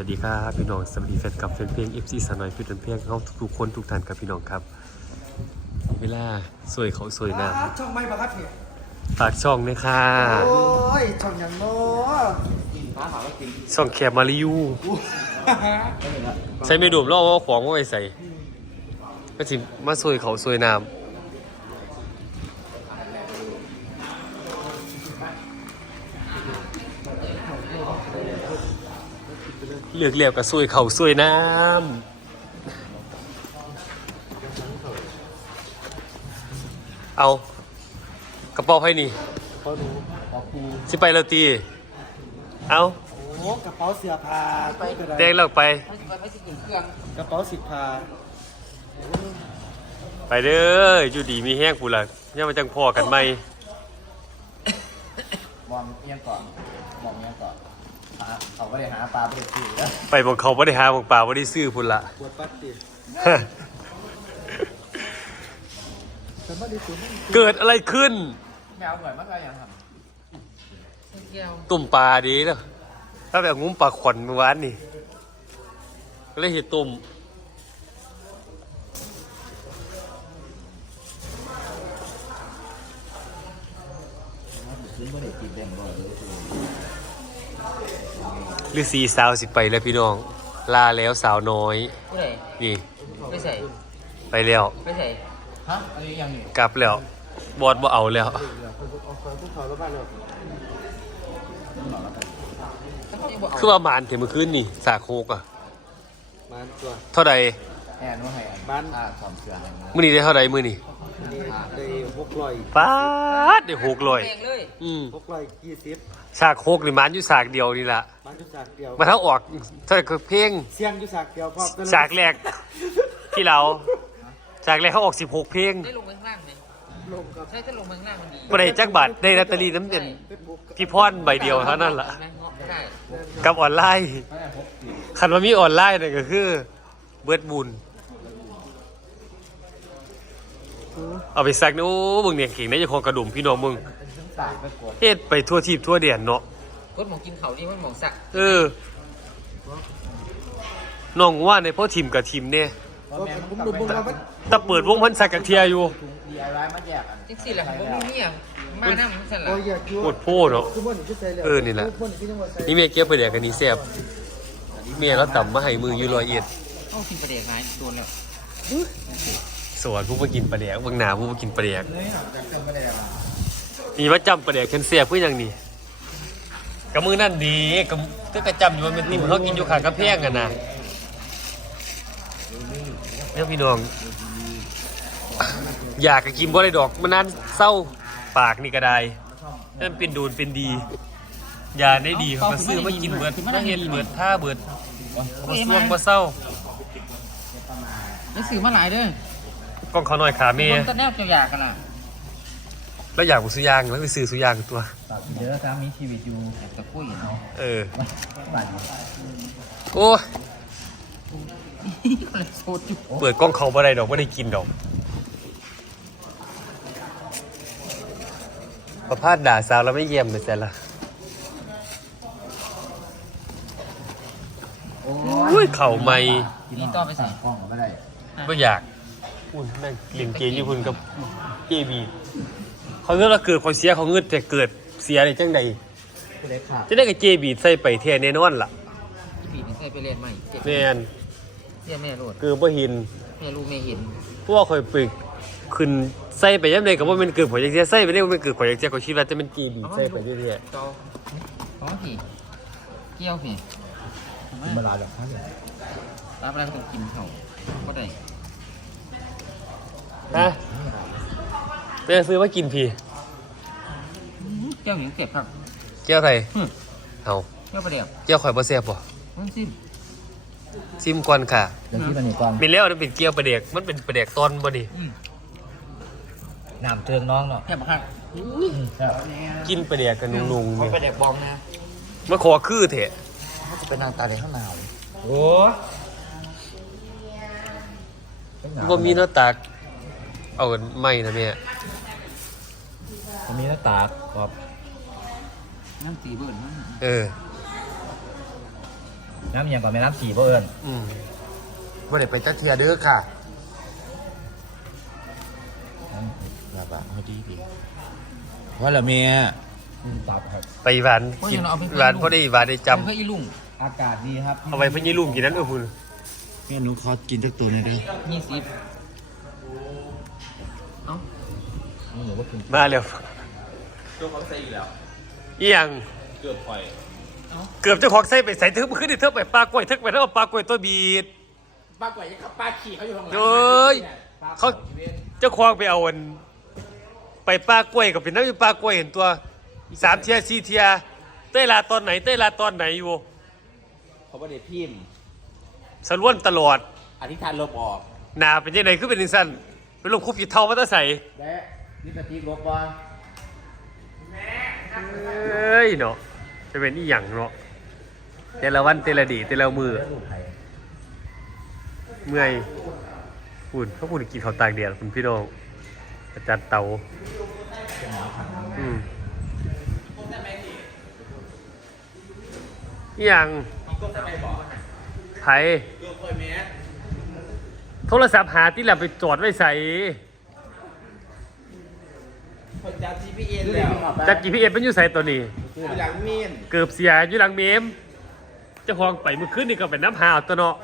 วัสดีครับพี่น้องสวัสดีแฟนคลับแฟนเพลง FC สาวน้อยพิจิตรเพลงเขาทุกๆคนทุกท่านครับพี่น้องครับ เวลาสวยเขาสวยน้ช่องไม่ปะครับเนี่ยำฝากช่องเลยค่ะ โอ้ย ช่องอย่างโน้ช่องแคบมาริยูใช้ไม่ดูมแล้วเอาของมาไปใส่ก็สิมาสวยเขาสวยน้ำ เลือกเรียบกับสวยเขาสวยน้ำเอากระเป๋าให้นี่เขาดูขอปูสิไปแล้วตีเอาโอ้กระเป๋าเสื้อผ้าไปกระเด็กเลิกไปกระเป๋าสิบผ้าไปเด้ออยู่ดีมีแห้งกูละเนี่ยมาจังพอกันไหมมองเอียงก่อนมองเอียงก่อนหาเขาก็เลยหาปลาไปเลยสิแล้วไปบอกเขาบ่ได้หาบอกป่าบ่ได้ซื้อพุ่นละ ปวดปัดติแต่ไม่ได้ตัวไม่เกิดอะไรขึ้น แมวเหมือนมันอะไรอย่างครับตุ่มปลาดีเนาะถ้าแบบงุ้มปลาขวัญเมื่อวานนี่ก็เลยเห็ดตุ่ม ซื้อมาได้กินแดงบ่อยเลย ฤาษีสาวสิไปแล้วพี่น้อง ลาแล้วสาวน้อย ผู้ใดนี่ ไม่ใส่ไปแล้ว ไม่ใส่ฮะอันนี้ยังนี่กลับแล้ว บอดบ่เอาแล้วเอาของพวกเขาแล้วบ้านเรายังบอกเอาคือว่าหมานถึงเมื่อคืนนี่สากโคกอะ บ้านตัวเท่าใดแอนนู้นให้บ้านอ่าสอมเสือให้นะมื้อนี้ได้เท่าใดมื้อนี้นี่ได้หกร้อยป๊าดได้หกร้อยแดงเลยอืมหกร้อยยี่สิบ สากโคกนี่มันอยู่สากเดียวนี่ละบ้านจุดสากเดียวมาทั้งออกถ้าเพ่งเสียงจุดสากเดียวพอสากแรกที่เราสากแรกเขาออก16เพลงได้ลงไปข้างล่างไหมลงกับใช่ถ้าลงไปข้างล่างมันดีประเดจักบัตรได้ลอตเตอรี่น้ำเด่นเฟซบุ๊กที่พอนใบเดียวเท่านั้นล่ะไหมเงาะไม่ได้กับออนไลน์คันว่ามีออนไลน์เนี่ยก็คือ เบิดบุญเอาไปสักนู้มึงเนี่ยเก่งได้จะคองกระดุมพี่น้องมึง สายไปกดเฮ็ดไปทั่วทีบทั่วเดียนเนาะกดหมองกินเขานี่มันหมองสักเออน้องว่าในพ่อทีมกับทีมเนี่ยผมดูบุญมาบัดแตะเปิดวงพันสักกับเทียอยู่ถุง DIY มาแยกอันจังสี่แหละผมมีเนี่ยมาหน้ามันสั่นละโอ้ยอยากคิวปวดโพเนาะ คือมันที่ใส่แล้วเออนี่แหละมันที่ยังว่าใส่นี่เมียเก็บไปเดี๋ยวกันนี้แซ่บเมียเราต่ำมาให้มืออยู่รอยเอ็ดเอากินประเดี๋ยวไงโดนแล้วสวนผู้มากินปลาแดกบางหนาผู้มากินปลาแดกเลยอะจากเครื่องไม่ได้อ่ะมีมาจำปลาแดกเคนเสียเพื่ออย่างนี้กับมือนั่นดีกับก็กระจำอยู่ว่ามันติมเขากินอยู่ขางกระแพงกันนะเนี่ยพี่น้อง อยากจะกินบ่ได้ดอกมันนั้นเศร้าปากนี่ก็ได้นั่นเป็นดูนเป็นดี ยาได้ดีเขาก็ซื้อมากินเบิดมาเห็นเบิดท่าเบิดมาซ่วงมาเศร้าแล้วสื่อมาหลายเด้อกล้องเขาหน่อยขาเมคย์นตะแนวเจ้าอยากกันล่ะ แล้วอยากบุซื้อยางแล้วไปซื้อซื้อยางตัวฝากเยอะครับมีชีวิตอยู่แต่ตะกุ้ยเนาะเออ บ้านโอ้ยก็เลยโซดอยู่เปิดกล้องเขาบ่ได้ดอกไม่ได้กินดอกประพาสด่าสาวแล้วไม่เยี่ยมเลยแต่ละโอ้อุ้ยเข่าไม่นี่ต่อไปใส่กล้องก็ไม่ได้ ไม่อยากอุ่นนั่งเล่นเกมญี่ปุ่นกับเจบี เขาเงือกเราเกิดเขาเสียเขาเงือกแต่เกิดเสียในจังใดก็เลยขาดจะได้กับเจบีใส่ไปเทียแน่นอนล่ะปีนี้ใส่ไปเรียนใหม่เจ็บแม่นเรียนแม่โหลดคือบ่เห็นแม่รู้แม่เห็นเพราะว่าคอยไปขึ้นใส่ไปยังไงกับว่ามันเกิดผลอย่างเสียใส่ไปได้ว่ามันเกิดผลอย่างเสียเขาคิดว่าจะเป็นเจบีใส่ไปเรื่อยจออ๋อพี่เกี่ยวพี่เวลาแบบนั้นรับแล้วต้องกินเขาก็ได้ๆฮะแม่ซื้อมากินพี่ เกี่ยวหญิงเจ็บครับแก้วไทยอืมเอาเกี่ยวประเดี๋ยวแก้วข่อยบ่แซ่บบ่มันสิ้นซิมก่อนค่ะเดี๋ยวที่มันนี่ก่อนมีแล้วมันเป็นเกี๊ยวปลาเด็กมันเป็นปลาเด็กตอนบ่นี่อืมน้ำเทืองน้องเนาะแค่บักฮักกินปลาเด็กกันนุ่งๆมันเนี่ยไปเด็กบองนะมาขอคือเถอะถ้าจะเป็นนางตาเด็กข้างหนาวโอ้บ่มีหน้าตากเอากันไม่นะแม่มันมีหน้าตากครับ น้ำตีเบิร์นมันเออในน้ำยังก่อนแม่น้ำสีบ่เอิญอืมบ่ได้ไปจักเทียเด้อค่ะลาบะพอดีดีว่าละเมียตับครับไปหวานกินหวานพอได้หวานได้จำเพื่ออีลุงอากาศดีครับเอาไว้เพื่อยี่ลุงกินนั้นเออคุณแม่หนูขอกินจักตัวหน่อยเด้อยี่สิบเอ้าหนูว่ากินมาเร็วตัวเขาใส่อีกแล้ว อีหยังเกือบปล่อยเกือบเจ้าของใส่ไปใส่เทึบขึ้นดิเทึบไปปลากล้วยทึบไปแล้วเอาปลากล้วยตัวบีดปลากล้วยกับปลาขี่เขาอยู่ข้างหลังเอ้ยเขาเจ้าของไปเอาอันไปปลากล้วยกับเป็นน้ำอยู่ปลากล้วยเห็นตัวสามเทียสี่เทียเต้ยลาตอนไหนเต้ยลาตอนไหนอยู่เขาไม่ได้พิมพ์สล้วนตลอดอธิษฐานลบออกหนาเป็นยังไงคือเป็นนิสันเป็นลมคุบผิดเท่ามาตะใส่และนี่สติกลบว่า เอ้ยเนาะจะเป็นอีหยังเนาะแต่ละวันแต่ละดีแต่ละมือเมื่อยคุณพระคุณกินข้าวตากแดดคุณพี่น้องอาจารย์เตาอืมอีหย่างไผโทรศัพท์หาที่แหละไปจอดไว้ใส่ คนจับ GPS แล้วจาก GPS เป็นอยู่ใส่ตัวนี้อยู่หลังเมียนเกือบเสียอยู่หลังเมมเจ้าของไปเมื่อคืนนี่ก็เป็นน้ำหาวตัวเนาะ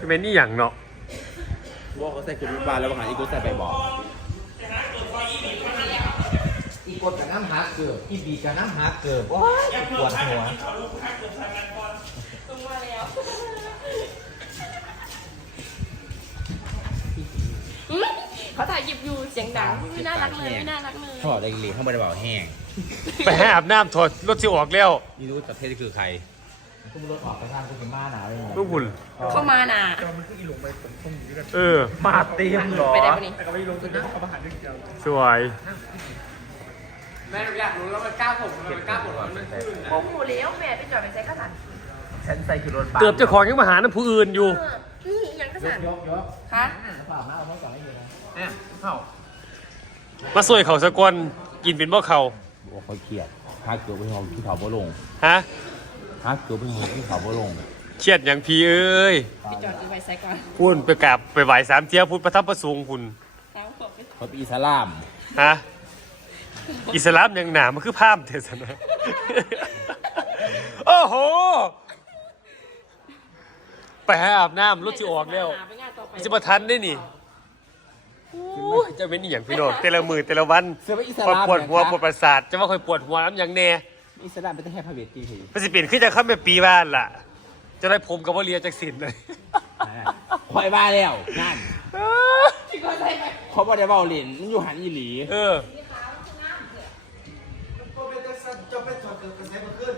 จะเป็นนี่อย่างเนาะว่าเขาใส่คุณบาลแล้วบางครั้งอีกูใส่ไปบอกอีกดกับน้ำหักเกือบอีบีกับน้ำหักเกือบโอ้ยปวดหัว เขาถ่ายหยิบอยู่เสียงดังไม่น่ารักเลยไม่น่ารักเลยเขาบอกอะไรหลีเขาไม่ได้บอกแห้งไปหาอาบน้ำถอดรถสิออกแล้วนี่รู้ประเทศคือใครคุณรถออกไปทางคุณมาหนาวเลยลูกหุ่นเข้ามาน่ะเออปาดเต็มหรอไปได้ปะนี่สวยโอ้โหเลี้ยวแม่ไปจอดไปใช้กระสันฉันใส่คือรถบัสเกือบเจ้าของยังมาหาน้ำผู้อื่นอยู่เออนี่ ยังกระสันยกยกฮะฝากมาเอาเขาก่อนให้อยู่นะเนี่ยเข้ามาสวยเขาสะกอนกินเป็นบ่เขาบอกเขาเครียดฮักเกือบไปห้องที่เขาบ่ลงฮะฮักเกือบไปห้องที่เขาบ่ลงเครียดอย่างพี่เอ้ยไปจอดไปใช้ก่อนพุ่นไปกราบไปไหว้สามเที่ยวพุ่นประทับประสูงพุ่นสามขวบไปเขาเป็นอิสลามฮะอิสลามยังหนามันคือภาพเทศนะโอ้โห ไปหาอาบน้ำรถที่ออกแล้วไปงานต่อไปจะมาทันได้นี่อู้ยจะเป็นอหย่างพี่น้องแต่ละมือแต่ละวันเสื้อเป็นอิสพอลาม ปวดหัวปวดประสาทจะว่าคอยปวดหัวน้ำอย่างแน่อิสลามเป็นแต่แค่พระเวทตีทีมันสิเปลี่ยนขึ้นจะเข้าไปปีบ้านล่ะ จะได้ผมกับว่าเรียจากสินเลยคอยบ้าแล้วนั่นเขาบ่ได้เบาเล่นมันอยู่หันอีหลีเออก็เป็นจังสันจะไปถอดเกิดกระแสมาขึ้น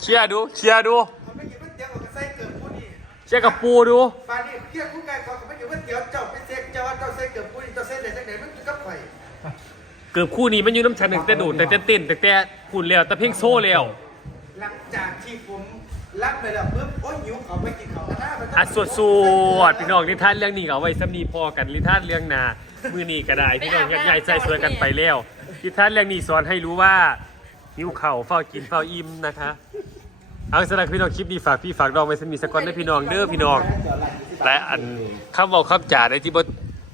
เชียร์ดูเชียร์ดู เชียร์กับปูดูปานนี้เกี่ยวผู้กายก่อนก็ไม่เกี่ยวกับเตี๋ยวเจ้าเป็นเสกเจ้าว่าเจ้าเสกเกิดผู้นี่เจ้าเสกไหนจากไหนมันคือกับไฟเกือบคู่นี้มันอยู่น้ำชันหนึ่งแต่โดดแต่เต้นแต่แต่คุณแล้วแต่เพ่งโซ่แล้วหลังจากที่ผมรับไปแล้วปุ๊บโอ้ยหิวเขาไปกินเขาหน้ามันอัดสวดสวดพี่น้องนิทานเรื่องนี้ก็เอาไว้สำนีพอกันนิทานเรื่องหนามือนี้ก็ได้พี่น้องยักย้ายใจสวยกันไปแล้วนิทานเรื่องนี้สอนให้รู้ว่าหิวเข่าวเฝ้ากินเฝ้าอิ่มนะคะ เอาสำหรับพี่น้องคลิปนี้ฝากพี่ฝากน้องไว้สมีสกอนได้พี่น้องเด้อพี่น้องและอันคำบอกคำจ่าในที่บ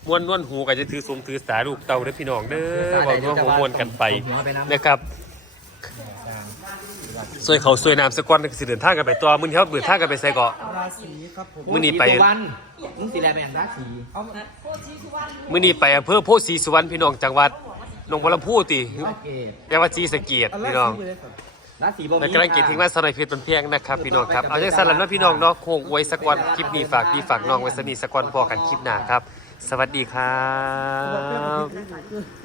ม้วนนวนหูก็จะถือสมถือสาลูกเต่าเด้พี่น้องเด้อบอกว่าหัวมวนกันไปนะครับสวยเขาสวยน้ำสกอนสิเดินทางกันไปตัวมื้อนี้เขาเดินทางกันไปใส่เกาะราศีครับผมมื้อนี้ไปวันมึงสีอะไปอย่างราศีมื้อนี้ไปอำเภอโพธิ์ศรีสุวรรณพี่น้องจังหวัดหนองบัวลำพูติโอเคจังหวัดศรีสะเกษพี่น้อง ราศีบ่และมีกำลังเก็บทิ้งมาสนอยเพชรต้นเพียงนะครับพี่น้องครับเอาจังสั่นแล้วเนาะพี่น้องเนาะโคงไว้สักวันคลิปนี้ฝากพี่ฝากน้องไว้สนิทสักวันพอกันคลิปหน้าครับ สวัสดีครับ